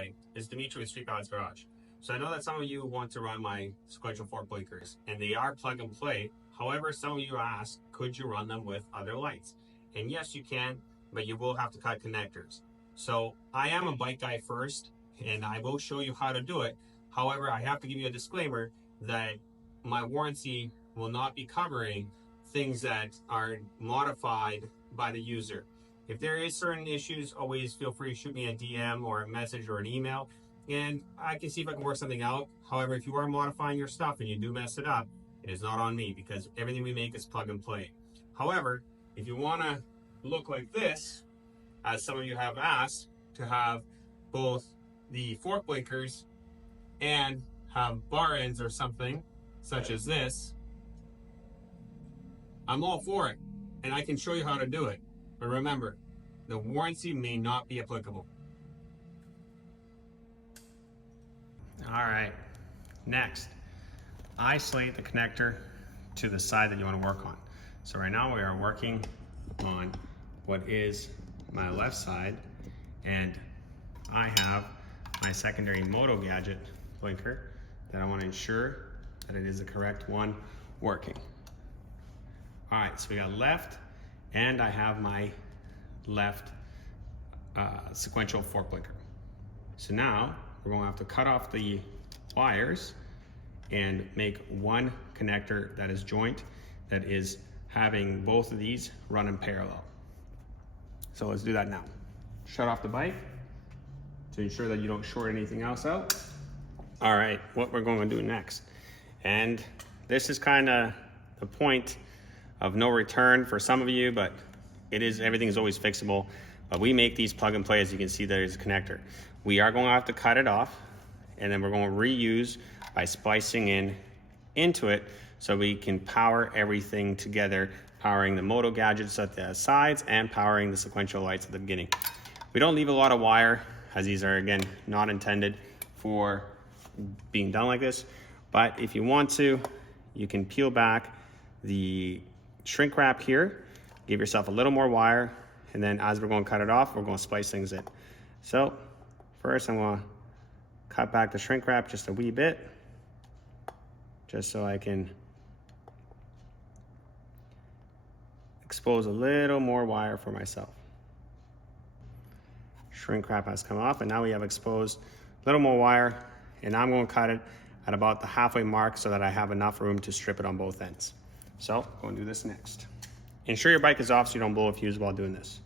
everybody. It's Dimitri with Streetpilots Garage. So I know that some of you want to run my sequential fork blinkers, and they are plug and play. However, some of you ask, could you run them with other lights? And yes, you can, but you will have to cut connectors. So I am a bike guy first, and I will show you how to do it. However, I have to give you a disclaimer that my warranty will not be covering things that are modified by the user. If there is certain issues, always feel free to shoot me a DM or a message or an email, and I can see if I can work something out. However, if you are modifying your stuff and you do mess it up, it is not on me because everything we make is plug and play. However, if you want to look like this, as some of you have asked, to have both the fork blinkers and have bar ends or something such as this, I'm all for it, and I can show you how to do it. But remember, the warranty may not be applicable. All right, next, isolate the connector to the side that you want to work on. So right now we are working on what is my left side, and I have my secondary motogadget blinker that I want to ensure that it is the correct one working. All right, so we got left, and I have my left sequential fork blinker. So now we're going to have to cut off the wires and make one connector that is joint, that is having both of these run in parallel. So let's do that now. Shut off the bike to ensure that you don't short anything else out. All right, what we're going to do next, and this is kind of the point of no return for some of you, but everything is always fixable. But we make these plug and play. As you can see, there's a connector. We are going to have to cut it off, and then we're going to reuse by splicing into it so we can power everything together, powering the moto gadgets at the sides and powering the sequential lights at the beginning. We don't leave a lot of wire, as these are, again, not intended for being done like this. But if you want to, you can peel back the shrink wrap here, give yourself a little more wire, and then as we're going to cut it off, we're going to splice things in. So first I'm going to cut back the shrink wrap just a wee bit, just so I can expose a little more wire for myself. Shrink wrap has come off, and now we have exposed a little more wire, and now I'm going to cut it at about the halfway mark so that I have enough room to strip it on both ends. So I'm going to do this next. Ensure your bike is off so you don't blow a fuse while doing this.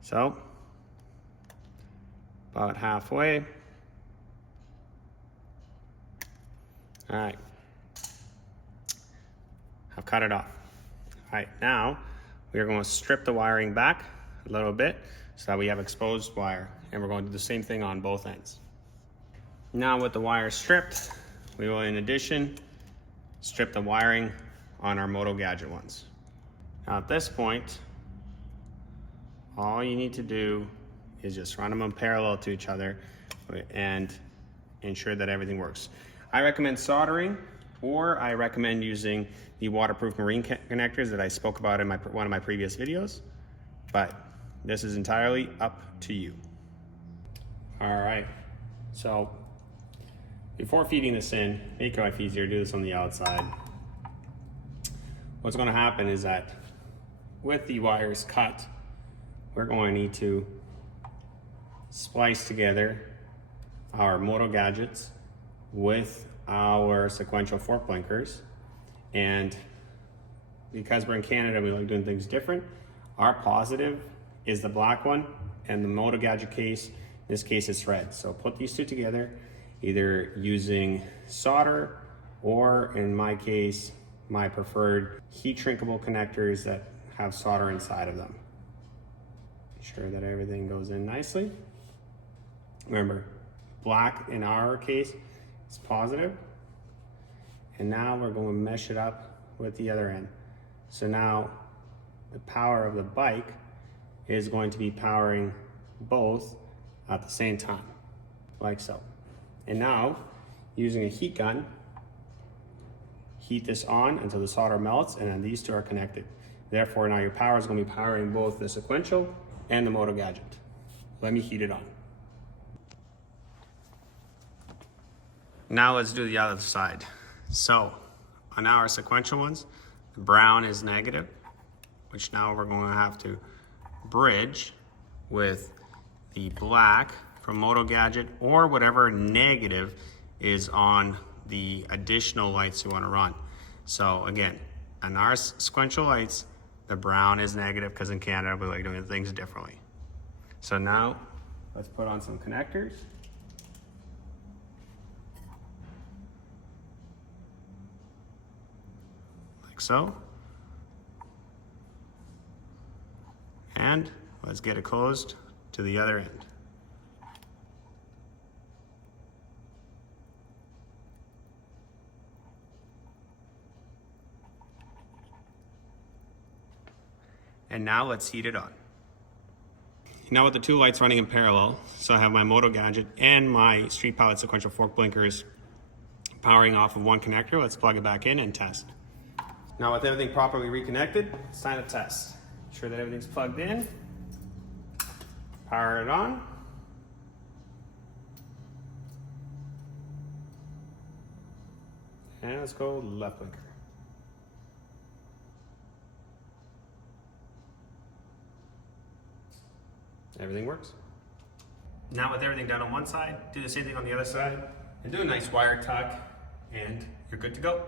So about halfway. All right, I've cut it off. All right, now we are going to strip the wiring back a little bit so that we have exposed wire, and we're going to do the same thing on both ends. Now with the wire stripped, we will in addition strip the wiring on our moto gadget ones. Now at this point, all you need to do is just run them in parallel to each other and ensure that everything works. I recommend soldering, or I recommend using the waterproof marine connectors that I spoke about in one of my previous videos, but this is entirely up to you. All right, so before feeding this in, make your life easier, do this on the outside. What's going to happen is that with the wires cut, we're going to need to splice together our moto gadgets with our sequential fork blinkers. And because we're in Canada, we like doing things different. Our positive is the black one, and the moto gadget case, in this case, is red. So put these two together, either using solder, or in my case, my preferred heat shrinkable connectors that have solder inside of them. Ensure that everything goes in nicely. Remember, black in our case is positive. And now we're going to mesh it up with the other end. So now the power of the bike is going to be powering both at the same time, like so. And now, using a heat gun, heat this on until the solder melts, and then these two are connected. Therefore, now your power is going to be powering both the sequential and the moto gadget. Let me heat it on. Now let's do the other side. So on our sequential ones, the brown is negative, which now we're going to have to bridge with the black from motogadget or whatever negative is on the additional lights you want to run. So again, on our sequential lights, the brown is negative because in Canada we like doing things differently. So now let's put on some connectors. Like so. And let's get it closed to the other end. And now let's heat it on. Now with the two lights running in parallel, so I have my motogadget and my Streetpilots Sequential fork blinkers powering off of one connector. Let's plug it back in and test. Now with everything properly reconnected, it's time to test. Make sure that everything's plugged in. Power it on. And let's go left blinker. Everything works. Now with everything done on one side, do the same thing on the other side, and do a nice wire tuck, and you're good to go.